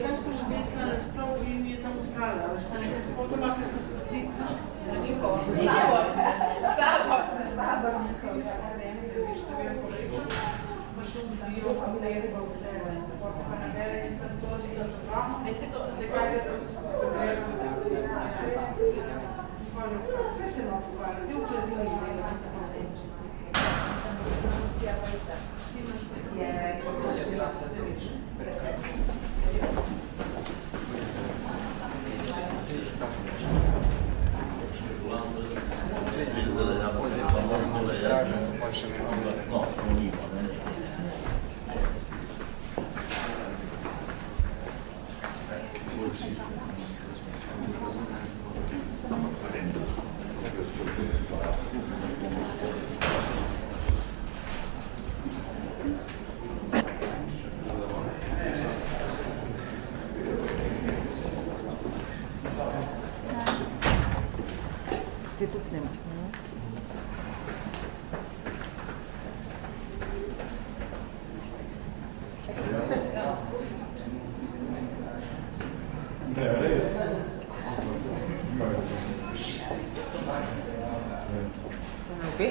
Tam sem že besla na stol in je tam ostala. Nekaj se potom, ker sem se vtikla na njihovo. Sabor. Pa še vzdijo, pa nereba vzdejo. Pa se pa nabere in sem to začetrama. Zakaj je to skupaj? Vse se nam pokvarja. Ti v hladilni delo. Ti tudi snimaš, ne? Ne, res. Obe?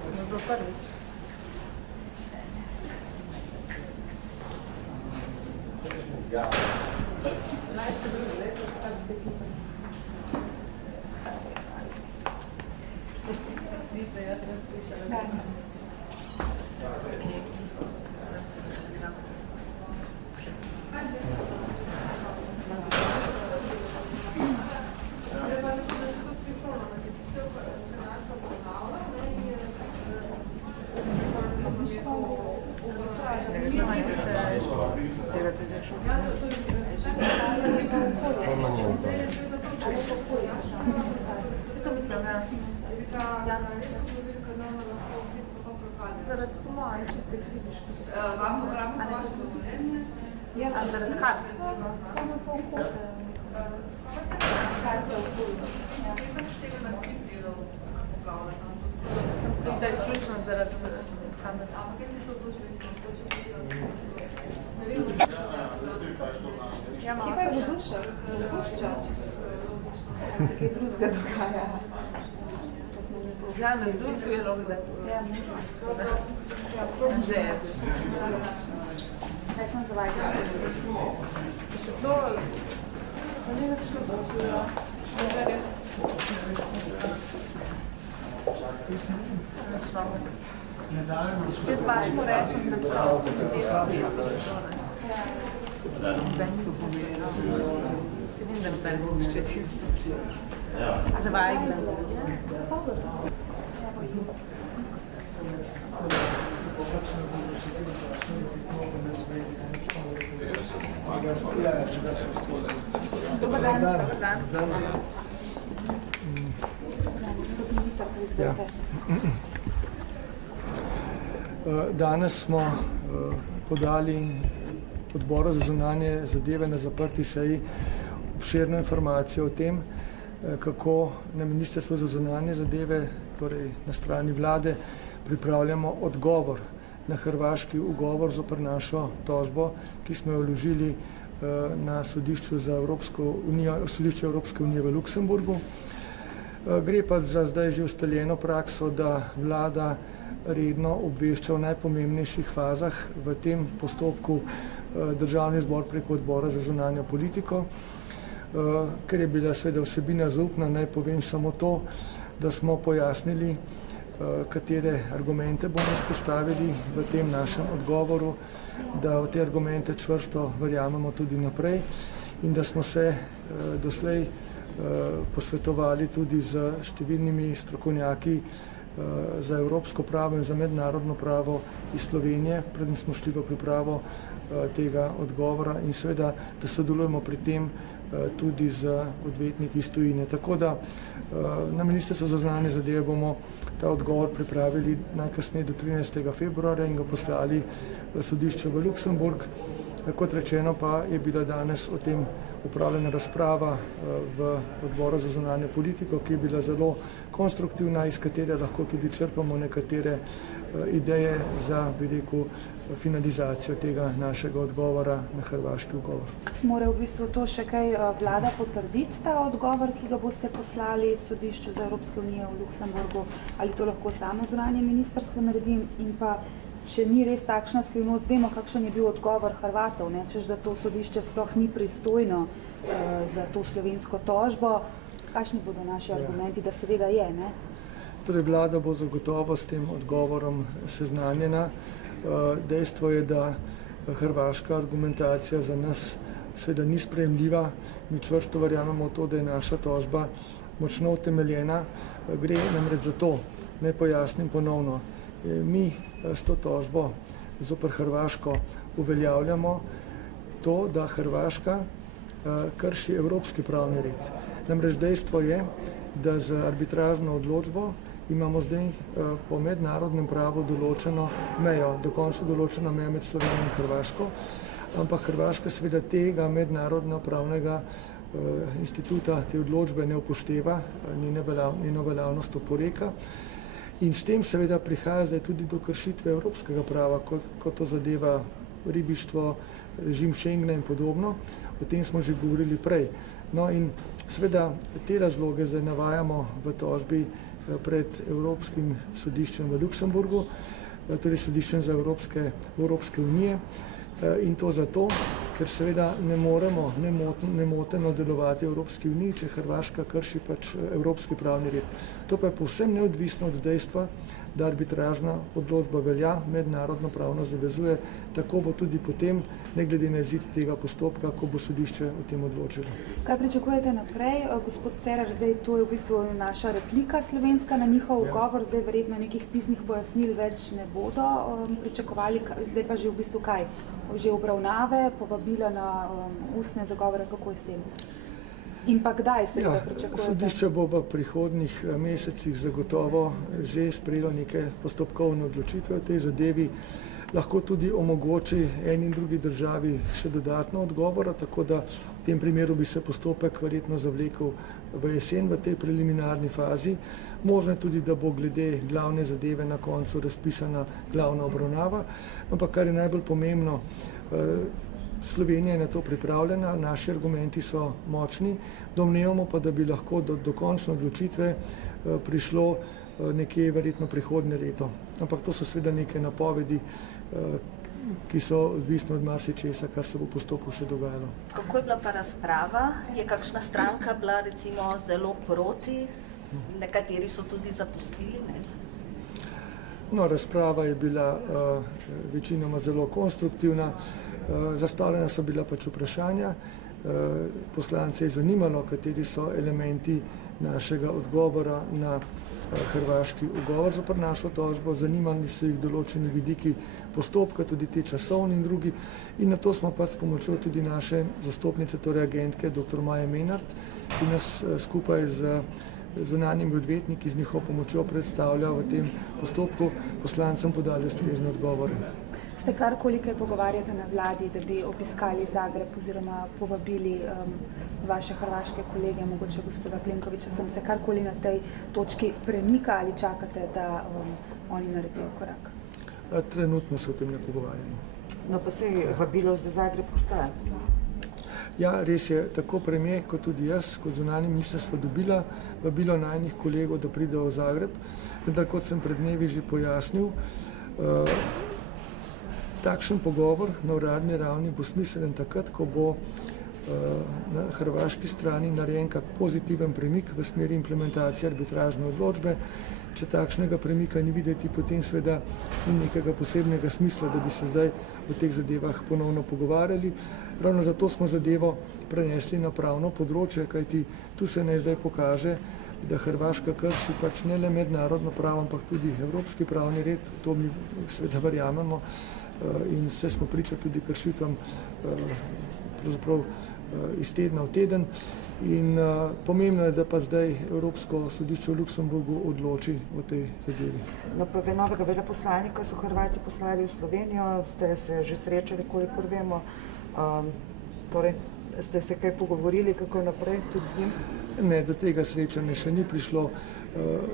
To je bilo prvič. Najšte drugo leto, tako da ekipa. Niste, jaz sem slišala. Zaradi pomalo čistih vidiš. Vam pograbno vaše dovoljenje? Ja, A zaradi kart? Samo pol kote. Karte v Zuzno. Svetom s tega nasipljeno poglavljeno. Tam stojite izključno zaradi kamer. Ampak jaz se odločili, da hoče biti. Ne vem, Ja, malo se vodušča. Vodušča. Kaj drugega dogaja. Vzame z dusu je lahko, da Ja, že je. Kaj sem zavajala? Še to, To ni več dobro. Jaz vašmu rečem, da prav se to se vem, da noben nišče tisti. A zavajala. Dobar dan. Dobar dan. Ja. Danes smo podali odboru za zunanje zadeve na zaprti seji obširno informacijo o tem, kako na Ministrstvu za zunanje zadeve, torej na strani vlade, pripravljamo odgovor na hrvaški ugovor zoper našo tožbo, ki smo jo vložili na sodišču za sodišče Evropske unije v Luksemburgu. Gre pa za zdaj že ustaljeno prakso, da vlada redno obvešča v najpomembnejših fazah v tem postopku Državni zbor preko odbora za zunanjo politiko. Ker je bila seveda vsebina zaupna, naj povem samo to, da smo pojasnili, katere argumente bomo izpostavili v tem našem odgovoru, da v te argumente čvrsto verjamemo tudi naprej in da smo se doslej posvetovali tudi z številnimi strokovnjaki za evropsko pravo in za mednarodno pravo iz Slovenije, predtem smo šli v pripravo tega odgovora in seveda, da sodelujemo pri tem tudi z odvetniki iz tujine. Tako da na Ministrstvu za zunanje zadeve bomo ta odgovor pripravili najkasneje do 13. februarja in ga poslali sodišču v Luksemburg. Kot rečeno pa je bila danes o tem opravljena razprava v odboru za zunanjo politiko, ki je bila zelo konstruktivna, iz katere lahko tudi črpamo nekatere ideje za, bi rekel, finalizacijo tega našega odgovora na hrvaški ugovor. Mora v bistvu to še kaj vlada potrditi, ta odgovor, ki ga boste poslali sodišču za Evropske unije v Luksemburgu, ali to lahko samo zunanje ministrstvo naredi in pa če ni res takšna skrivnost, vemo, kakšen je bil odgovor Hrvatov, ne, češ, da to sodišče sploh ni pristojno za to slovensko tožbo. Kakšni bodo naši argumenti, da seveda je, ne? Torej, vlada bo zagotovo s tem odgovorom seznanjena. Dejstvo je, da hrvaška argumentacija za nas seveda ni sprejemljiva. Mi čvrsto verjamemo v to, da je naša tožba močno utemeljena. Gre namreč za to, naj pojasnim ponovno. Mi s to tožbo zoper Hrvaško uveljavljamo to, da Hrvaška krši evropski pravni red. Namreč dejstvo je, da z arbitražno odločbo imamo zdaj po mednarodnem pravu določeno mejo, dokončno določeno mejo med Slovenijo in Hrvaško, ampak Hrvaška seveda tega mednarodno pravnega instituta, te odločbe ne upošteva, njeno veljavnost oporeka. In s tem seveda prihaja zdaj tudi do kršitve evropskega prava, kot to zadeva ribištvo, režim Schengena in podobno. O tem smo že govorili prej. No in seveda te razloge zdaj navajamo v tožbi pred Evropskim sodiščem v Luksemburgu, torej sodiščem za Evropske unije. In to zato, ker seveda ne moremo nemoteno delovati v Evropski uniji, če Hrvaška krši pač evropski pravni red. To pa je povsem neodvisno od dejstva, da arbitražna odločba velja, mednarodno pravno zavezuje, tako bo tudi potem, ne glede na izid tega postopka, ko bo sodišče o tem odločilo. Kaj pričakujete naprej? Gospod Cerar, zdaj to je v bistvu naša replika slovenska na njihov ugovor, zdaj verjetno nekih pisnih pojasnil več ne bodo pričakovali, zdaj pa že v bistvu kaj? Že obravnave, povabila na ustne zagovore, kako je s tem? In pa kdaj se ga pričakujete? Sodišče bo v prihodnjih mesecih zagotovo že sprejelo neke postopkovne odločitve v tej zadevi. Lahko tudi omogoči eni in drugi državi še dodatno odgovora, tako da v tem primeru bi se postopek verjetno zavlekel v jesen v tej preliminarni fazi. Možno je tudi, da bo glede glavne zadeve na koncu razpisana glavna obravnava, ampak kar je najbolj pomembno, Slovenija je na to pripravljena, naši argumenti so močni, domnevamo pa, da bi lahko do dokončne odločitve prišlo nekje verjetno prihodnje leto. Ampak to so seveda neke napovedi, ki so odvisne od marsičesa, kar se bo v postopku še dogajalo. Kako je bila pa razprava? Je kakšna stranka bila recimo zelo proti? Nekateri so tudi zapustili, ne? No, razprava je bila večinoma zelo konstruktivna. Zastavljena so bila pač vprašanja. Poslance je zanimalo, kateri so elementi našega odgovora na hrvaški ugovor zoper našo tožbo. Zanimali so jih določeni vidiki postopka, tudi te časovni in drugi. In na to smo pač s pomočjo tudi naše zastopnice, torej agentke dr. Maje Menart, ki nas skupaj z zunanjimi odvetniki z njihovo pomočjo predstavlja v tem postopku, poslancem podali ustrezne odgovore. Ste karkoli kaj pogovarjate na vladi, da bi obiskali Zagreb oziroma povabili vaše hrvaške kolege, mogoče gospoda Plenkovića, sem se karkoli na tej točki premika ali čakate, da oni naredijo korak? Trenutno se o tem ne pogovarjamo. No pa se je vabilo za Zagreb postaja. Ja, res je, tako premier kot tudi jaz, kot zunanje ministrstvo dobila vabilo najnih kolegov, da pridejo v Zagreb, vendar kot sem pred dnevi že pojasnil, takšen pogovor na uradni ravni bo smiseln takrat, ko bo na hrvaški strani narejen kak pozitiven premik v smeri implementacije arbitražne odločbe. Če takšnega premika ni videti, potem seveda ni nekega posebnega smisla, da bi se zdaj o teh zadevah ponovno pogovarjali. Ravno zato smo zadevo prenesli na pravno področje, kajti tu se naj zdaj pokaže, da Hrvaška krši pač ne le mednarodno pravo, ampak tudi evropski pravni red. To mi seveda verjamemo in se smo priča tudi kršitvam pravzaprav iz tedna v teden. In pomembno je, da pa zdaj Evropsko sodišče v Luksemburgu odloči o tej zadevi. Novega veleposlanika so Hrvati poslali v Slovenijo, ste se že srečali, kolikor vemo, torej ste se kaj pogovorili, kako naprej tudi z njim? Ne, do tega srečanja še ni prišlo.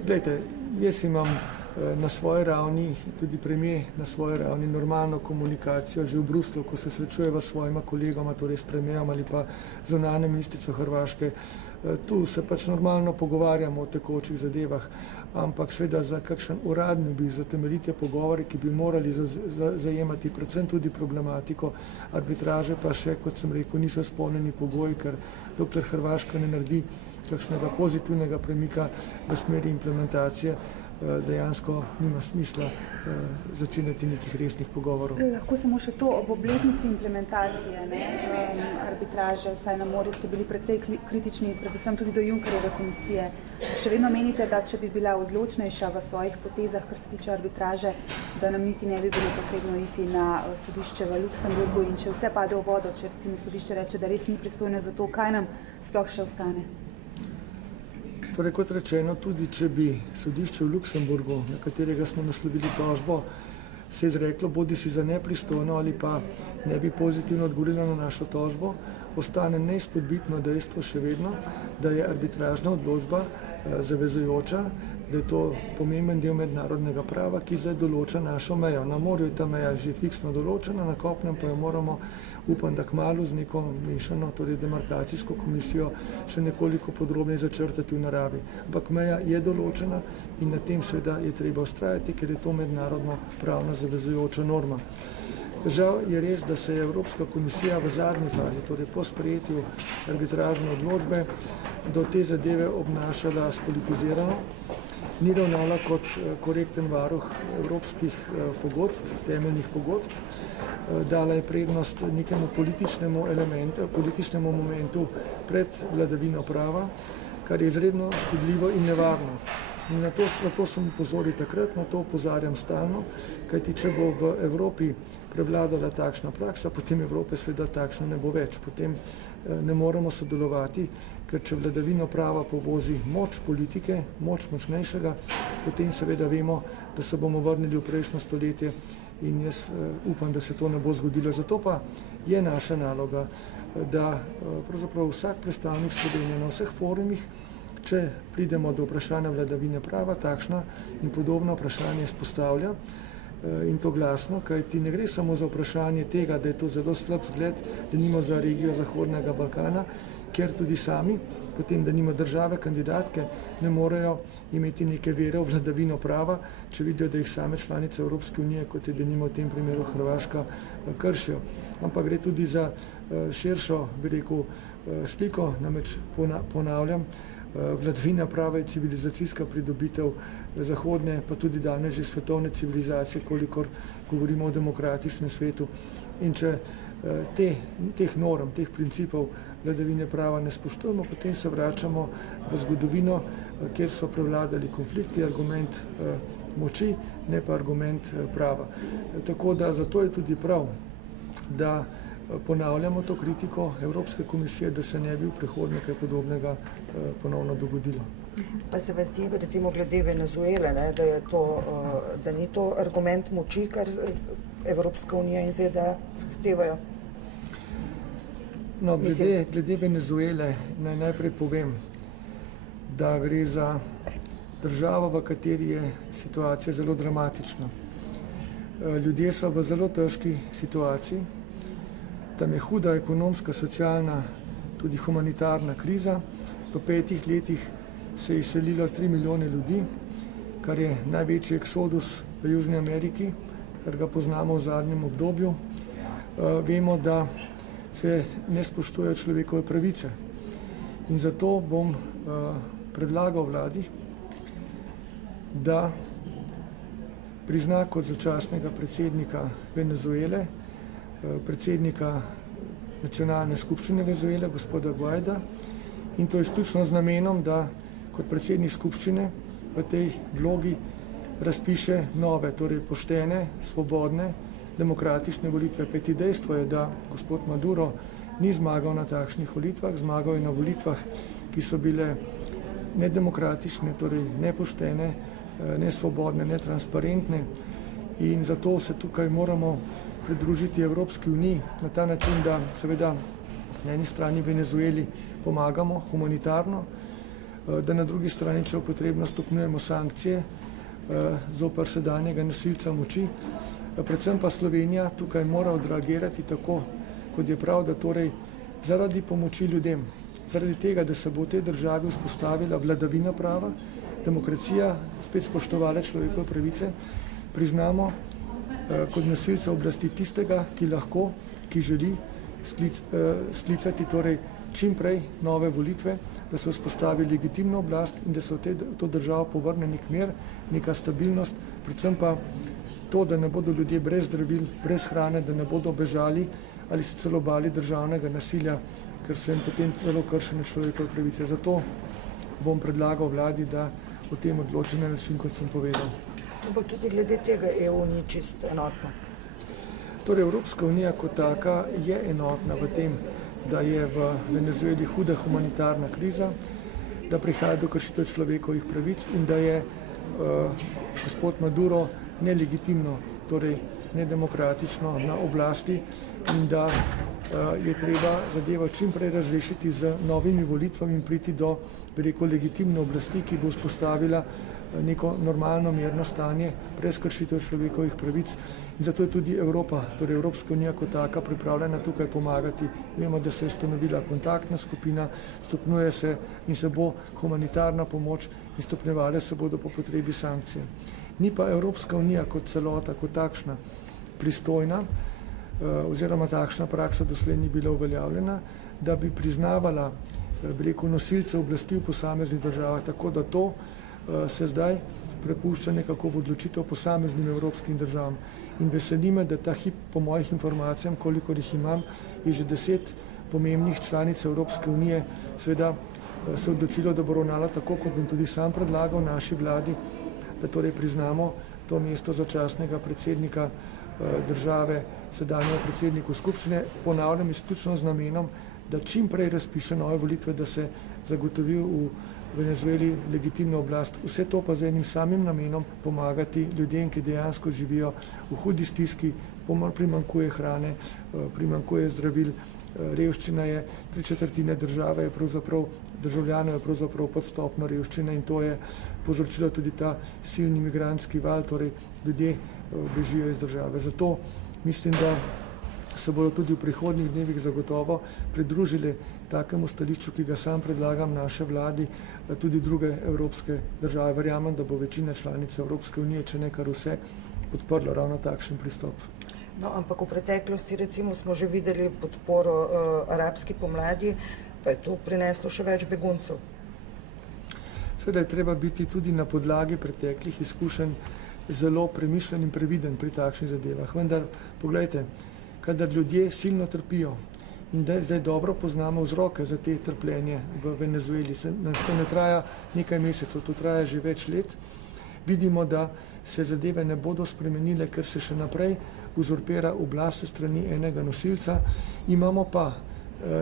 Glejte, jaz imam na svoji ravni, tudi premier na svoji ravni, normalno komunikacijo že v Bruslju, ko se srečujeva s svojima kolegoma, torej s premijerom ali pa zunanjo ministrico Hrvaške. Tu se pač normalno pogovarjamo o tekočih zadevah, ampak seveda za kakšen uradni obisk, za temeljite pogovore, ki bi morali zajemati predvsem tudi problematiko arbitraže, pa še, kot sem rekel, niso izpolnjeni pogoji, ker dokler Hrvaška ne naredi kakšnega pozitivnega premika v smeri implementacije, dejansko nima smisla začinati nekih resnih pogovorov. Lahko samo še to, ob obletnici implementacije arbitraže, vsaj na morju ste bili precej kritični, predvsem tudi do Junckerjeve komisije. Še vedno menite, da če bi bila odločnejša v svojih potezah, kar se tiče arbitraže, da nam niti ne bi bilo potrebno iti na sodišče v Luksemburgu in če vse pade v vodo, če recimo sodišče reče, da res ni pristojno za to, kaj nam sploh še ostane? Torej, kot rečeno, tudi če bi sodišče v Luksemburgu, na katerega smo naslovili tožbo, se izreklo bodi si za nepristojno ali pa ne bi pozitivno odgovorilo na našo tožbo, ostane neizpodbitno dejstvo še vedno, da je arbitražna odločba zavezujoča, da je to pomemben del mednarodnega prava, ki zdaj določa našo mejo. Na morju je ta meja že fiksno določena, na kopnem pa jo moramo, upam, da kmalu z neko mešano, torej demarkacijsko komisijo, še nekoliko podrobneje začrtati v naravi. Ampak meja je določena in na tem seveda je treba vztrajati, ker je to mednarodno pravno zavezujoča norma. Žal je res, da se je Evropska komisija v zadnji fazi, torej po sprejetju arbitražne odločbe, do te zadeve obnašala spolitizirano, ni ravnala kot korekten varuh evropskih pogodb, temeljnih pogodb, dala je prednost nekemu političnemu momentu pred vladavino prava, kar je izredno škodljivo in nevarno. In na to sem upozoril takrat, na to opozarjam stalno, kajti če bo v Evropi prevladala takšna praksa, potem Evrope seveda takšna ne bo več. Potem ne moremo sodelovati, ker če vladavino prava povozi moč politike, moč močnejšega, potem seveda vemo, da se bomo vrnili v prejšnjo stoletje in jaz upam, da se to ne bo zgodilo. Zato pa je naša naloga, da pravzaprav vsak predstavnik Slovenije na vseh forumih, če pridemo do vprašanja vladavine prava, takšna in podobna vprašanja izpostavlja in to glasno, kajti ne gre samo za vprašanje tega, da je to zelo slab zgled, da nimo za regijo Zahodnega Balkana, ker tudi sami, potem da nima države kandidatke, ne morejo imeti neke vere v vladavino prava, če vidijo, da jih same članice Evropske unije, kot je denimo v tem primeru Hrvaška, kršijo. Ampak gre tudi za širšo, bi rekel, sliko, namreč ponavljam, vladavina prava je civilizacijska pridobitev zahodne, pa tudi danes že svetovne civilizacije, kolikor govorimo o demokratičnem svetu. In če teh norm, teh principov vladavine prava ne spoštujemo, potem se vračamo v zgodovino, kjer so prevladali konflikti, argument moči, ne pa argument prava. Tako da zato je tudi prav, da ponavljamo to kritiko Evropske komisije, da se ne bi v prihodnje kaj podobnega ponovno dogodilo. Pa se vas zdi, recimo glede Venezuele, da je to, da ni to argument moči, kar Evropska unija in ZDA zahtevajo? No, glede Venezuele naj najprej povem, da gre za državo, v kateri je situacija zelo dramatična. Ljudje so v zelo težki situaciji, tam je huda ekonomska, socialna, tudi humanitarna kriza. V 5 letih se je izselilo 3 milijone ljudi, kar je največji eksodus v Južni Ameriki, kar ga poznamo v zadnjem obdobju. Vemo, da se ne spoštujejo človekove pravice. In zato bom predlagal vladi, da prizna kot začasnega predsednika Venezuele, predsednika nacionalne skupščine Venezuele, gospoda Guaida, in to izključno z namenom, da kot predsednik skupščine v tej vlogi razpiše nove, torej poštene, svobodne, demokratične volitve. Kajti dejstvo je, da gospod Maduro ni zmagal na takšnih volitvah, zmagal je na volitvah, ki so bile nedemokratične, torej nepoštene, nesvobodne, netransparentne in zato se tukaj moramo pridružiti Evropski uniji na ta način, da seveda na eni strani Venezueli pomagamo humanitarno, da na drugi strani, če je potrebno, stopnjujemo sankcije zoper sedanjega nosilca moči. Predvsem pa Slovenija tukaj mora odreagirati tako, kot je prav, da torej zaradi pomoči ljudem, zaradi tega, da se bo v tej državi vzpostavila vladavina prava, demokracija, spet spoštovala človekove pravice, priznamo kot nosilca oblasti tistega, ki lahko, ki želi sklicati torej čim prej nove volitve, da se vzpostavi legitimno oblast in da se v to državo povrne nek mir, neka stabilnost, predvsem pa to, da ne bodo ljudje brez zdravil, brez hrane, da ne bodo bežali ali se celo bali državnega nasilja, ker so jim potem celo kršene človekove pravice. Zato bom predlagal vladi, da o tem odloči na način, kot sem povedal. Ampak tudi glede tega EU ni čisto enotno. Torej, Evropska unija kot taka je enotna v tem, da je v Venezueli huda humanitarna kriza, da prihaja do kršitev človekovih pravic in da je gospod Maduro nelegitimno, torej nedemokratično na oblasti in da je treba zadevo čim prej razrešiti z novimi volitvami in priti do, bi rekel, legitimne oblasti, ki bo vzpostavila neko normalno mirno stanje brez kršitev človekovih pravic. In zato je tudi Evropa, torej Evropska unija kot taka, pripravljena tukaj pomagati. Vemo, da se je ustanovila kontaktna skupina, stopnjuje se in se bo humanitarna pomoč in stopnjevale se bodo po potrebi sankcije. Ni pa Evropska unija kot celota, kot takšna pristojna, oziroma takšna praksa doslej ni bila uveljavljena, da bi priznavala, bi rekel, nosilce oblasti v posameznih državah, tako da to se zdaj prepušča nekako v odločitev posameznim evropskim državam. In veseli me, da ta hip, po mojih informacijam, kolikor jih imam, je že 10 pomembnih članic Evropske unije seveda se odločilo, da bo ravnala tako, kot bom tudi sam predlagal naši vladi, da torej priznamo to mesto začasnega predsednika države, sedanjemu predsedniku skupščine, ponavljam izključno z namenom, da čim prej razpiše nove volitve, da se zagotovi v Venezueli legitimno oblast. Vse to pa z enim samim namenom pomagati ljudem, ki dejansko živijo v hudi stiski, primanjkuje hrane, primanjkuje zdravil, revščina je, 3/4 države je pravzaprav, državljanov je pravzaprav pod stopnjo revščine in to je povzročilo tudi ta silni migrantski val, torej ljudje bežijo iz države. Zato mislim, da se bodo tudi v prihodnjih dnevih zagotovo pridružili takemu stališču, ki ga sam predlagam naše vladi, tudi druge evropske države. Verjamem, da bo večina članic Evropske unije, če ne kar vse, podprlo ravno takšen pristop. No, ampak v preteklosti recimo smo že videli podporo arabski pomladi, pa je to prineslo še več beguncev. Seveda je treba biti tudi na podlagi preteklih izkušenj zelo premišljen in previden pri takšnih zadevah. Vendar, poglejte, kadar ljudje silno trpijo in da zdaj dobro poznamo vzroke za te trpljenje v Venezueli, to ne traja nekaj mesecev, to traja že več let, vidimo, da se zadeve ne bodo spremenile, ker se še naprej uzurpira oblast strani enega nosilca. Imamo pa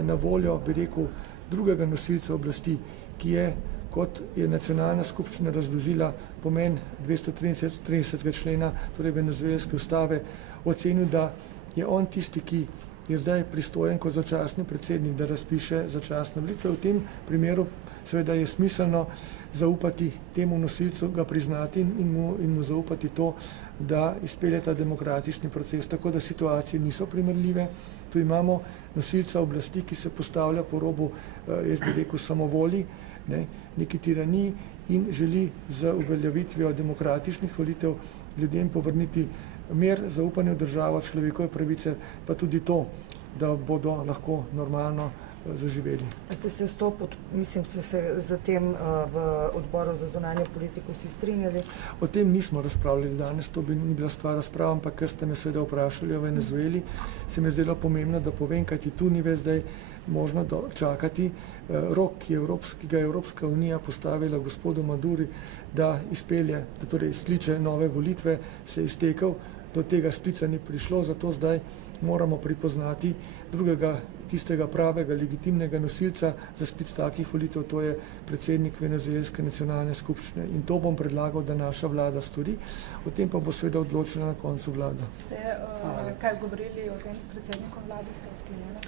na voljo, bi rekel, drugega nosilca oblasti, ki je, kot je nacionalna skupščina razložila pomen 233. člena, torej venezuelske ustave, ocenil, da je on tisti, ki je zdaj pristojen kot začasni predsednik, da razpiše začasne volitve. V tem primeru seveda je smiselno zaupati temu nosilcu, ga priznati in mu zaupati to, da izpelje ta demokratični proces. Tako da situacije niso primerljive. Tu imamo nosilca oblasti, ki se postavlja po robu, jaz bi rekel, samovolji, neki tiraniji in želi z uveljavitvijo demokratičnih volitev ljudem povrniti mir, zaupanje v državo, človekove pravice, pa tudi to, da bodo lahko normalno zaživeli. Ste se ste se z tem v odboru za zunanjo politiko vsi strinjali? O tem nismo razpravljali danes, to bi ni bila stvar razprava, ampak ker ste me seveda vprašali o Venezueli, se mi je zdelo pomembno, da povem, kajti tu ni več zdaj možno čakati. Rok, ki ga je Evropska unija postavila gospodu Maduri, da izpelje, da torej skliče nove volitve, se je iztekel, do tega sklica ni prišlo, zato zdaj moramo pripoznati drugega, tistega pravega, legitimnega nosilca za sklic takih volitev, to je predsednik venezuelske nacionalne skupščine. In to bom predlagal, da naša vlada stori, o tem pa bo seveda odločila na koncu vlada. Ste kaj govorili o tem s predsednikom vlade, ste sklenili?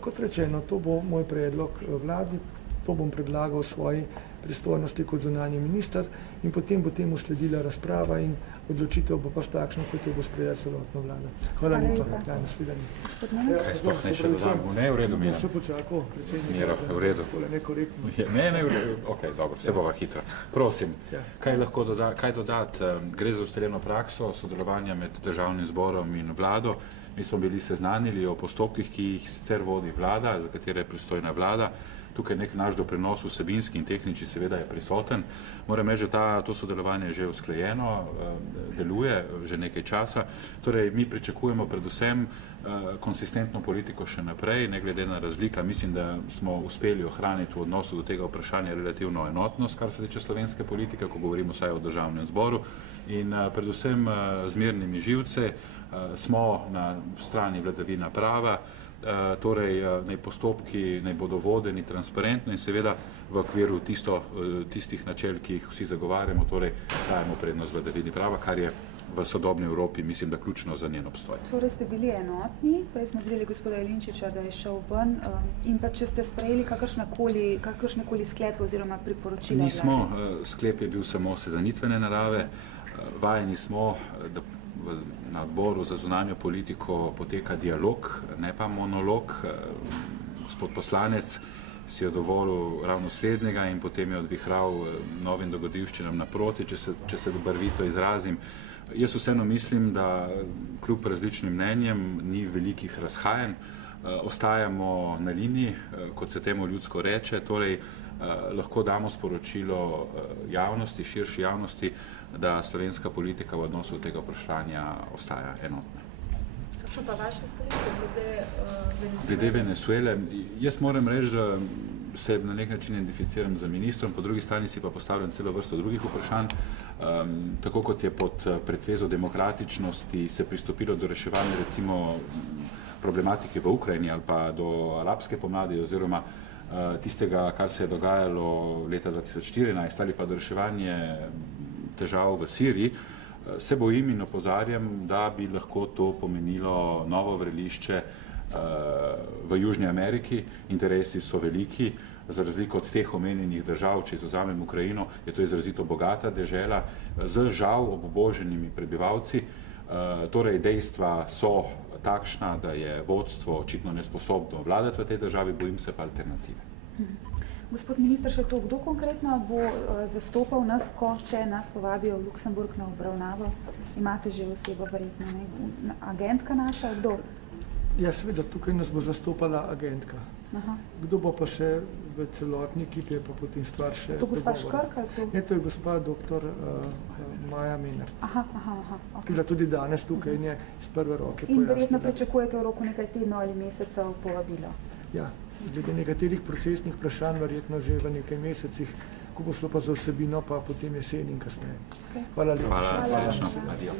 Kot rečeno, to bo moj predlog vladi, to bom predlagal v svoji pristojnosti kot zunanji minister in potem bo temu sledila razprava in odločitev bo pač takšna, kot jo bo sprejela celotna vlada. Hvala lepa. Ja, nasvidenje. Kaj sploh ne še dodam? Ne, v redu, Miran. Še počakal, predsednik. Miro, v redu. Nekorektno. Ne, v redu. Ok, dobro, vse bova hitro. Prosim, kaj dodati? Gre za ustaljeno prakso sodelovanja med državnim zborom in vlado. Mi smo bili seznanili o postopkih, ki jih sicer vodi vlada, za katere je pristojna vlada. Tukaj nek naš doprinos vsebinski in tehnični seveda je prisoten. Moram reči, da to sodelovanje je že usklajeno, deluje že nekaj časa. Torej, mi pričakujemo predvsem konsistentno politiko še naprej, ne glede na razlika. Mislim, da smo uspeli ohraniti v odnosu do tega vprašanja relativno enotnost, kar se tiče slovenske politike, ko govorimo vsaj o državnem zboru. In predvsem z mirnimi živce smo na strani vladavina prava, torej naj postopki naj bodo vodeni transparentno in seveda v okviru tistih načel, ki jih vsi zagovarjamo, torej dajemo prednost vladavini prava, kar je v sodobni Evropi, mislim, da ključno za njen obstoj. Torej ste bili enotni, prej smo videli gospoda Jelinčiča, da je šel ven in pa če ste sprejeli kakršnekoli sklepe oziroma priporočila? Nismo, sklep je bil samo sezanitvene narave, vajeni smo, da na odboru za zunanjo politiko poteka dialog, ne pa monolog. Gospod poslanec si je dovolil ravno slednjega in potem je odvihral novim dogodivščinam naproti, če se barvito izrazim. Jaz vseeno mislim, da kljub različnim mnenjem ni velikih razhajanj, ostajamo na liniji, kot se temu ljudsko reče, torej lahko damo sporočilo javnosti, širši javnosti, da slovenska politika v odnosu tega vprašanja ostaja enotna. Kakšno pa vaše stališče glede Glede Venezuele, jaz moram reči, da se na nek način identificiram z ministrom, po drugi strani si pa postavljam celo vrsto drugih vprašanj. Tako kot je pod pretvezo demokratičnosti se pristopilo do reševanja recimo problematike v Ukrajini ali pa do arabske pomladi oziroma tistega, kar se je dogajalo leta 2014 ali pa do reševanja težav v Siriji, se bojim in opozarjam, da bi lahko to pomenilo novo vrelišče v Južni Ameriki. Interesi so veliki, za razliko od teh omenjenih držav, če izvzamem Ukrajino, je to izrazito bogata dežela z žal obuboženimi prebivalci. Torej dejstva so takšna, da je vodstvo očitno nesposobno vladati v tej državi, bojim se pa alternative. Gospod minister, še to, kdo konkretno bo zastopal nas, če nas povabijo v Luksemburg na obravnavo? Imate že osebo verjetno, ne? Agentka naša, kdo? Ja, seveda, tukaj nas bo zastopala agentka. Aha. Kdo bo pa še v celotni ekipi, je pa potem stvar še To gospa dogovora. Škrk ali to? Ne, to je gospa dr. Maja Menart. Aha, okay. Bila tudi danes tukaj in je iz prve roke In verjetno pojasnila. pričakujete v roku nekaj tednov ali mesecev povabilo? Ja, glede nekaterih procesnih vprašanj verjetno že v nekaj mesecih, ko bo šlo pa za vsebino, pa potem jesen in kasneje. Okay. Hvala lepa. Hvala, srečno. Adijo.